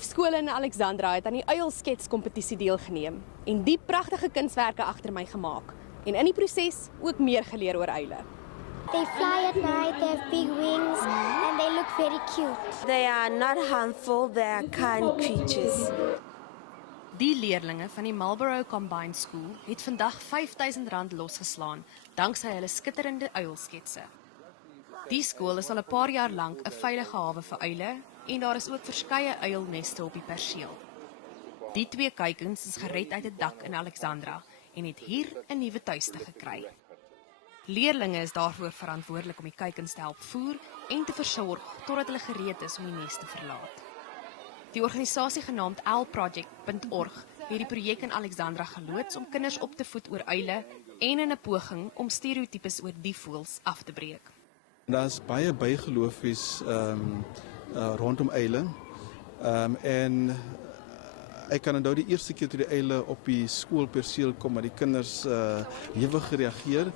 5 skole in Alexandra het aan die uilsketskompetisie deelgeneem en die pragtige kunswerke agter my gemaak en in die proses ook meer geleer oor uile. They fly at night, they have big wings, and they look very cute. They are not harmful, they are kind creatures. Die leerlinge van die Marlborough Combined School het vandag R5000 losgeslaan danksy hulle skitterende uilsketse. Die skool is al 'n paar jaar lank 'n veilige hawe vir uile en daar is ook verskeie uilneste op die perseel. Die 2 kuikens is gered uit 'n dak in Alexandra en het hier 'n nuwe tuiste gekry. Leerlinge is daarvoor verantwoordelik om die kuikens te help voer en te versorg totdat hulle gereed is om die nes te verlaat. Die organisasie genaamd owlproject.org het die projek in Alexandra geloods om kinders op te voed oor uile en in 'n poging om stereotypes oor die voëls af te breek. Daar's baie bygeloofies rondom uile. En ek kan onthou die eerste keer toe die uile op die skoolperseel kom, maar die kinders hewig gereageer,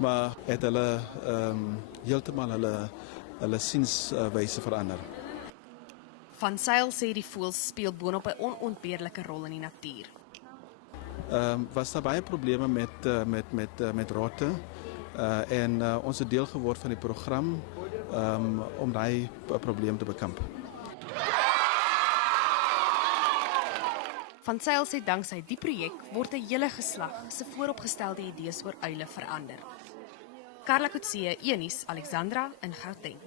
maar het hulle heeltemal hulle sienswyse verander. Van Zyl sê die voëls speel boonop 'n onontbeerlike rol in die natuur. Was daar baie probleme met rotte en ons het deel geword van die program om daai probleem te bekamp. Van Zyl sê danksy die projek word 'n hele geslag se vooropgestelde idees oor uile verander. Carla Coetzee, Eunice, Alexandra in Gauteng.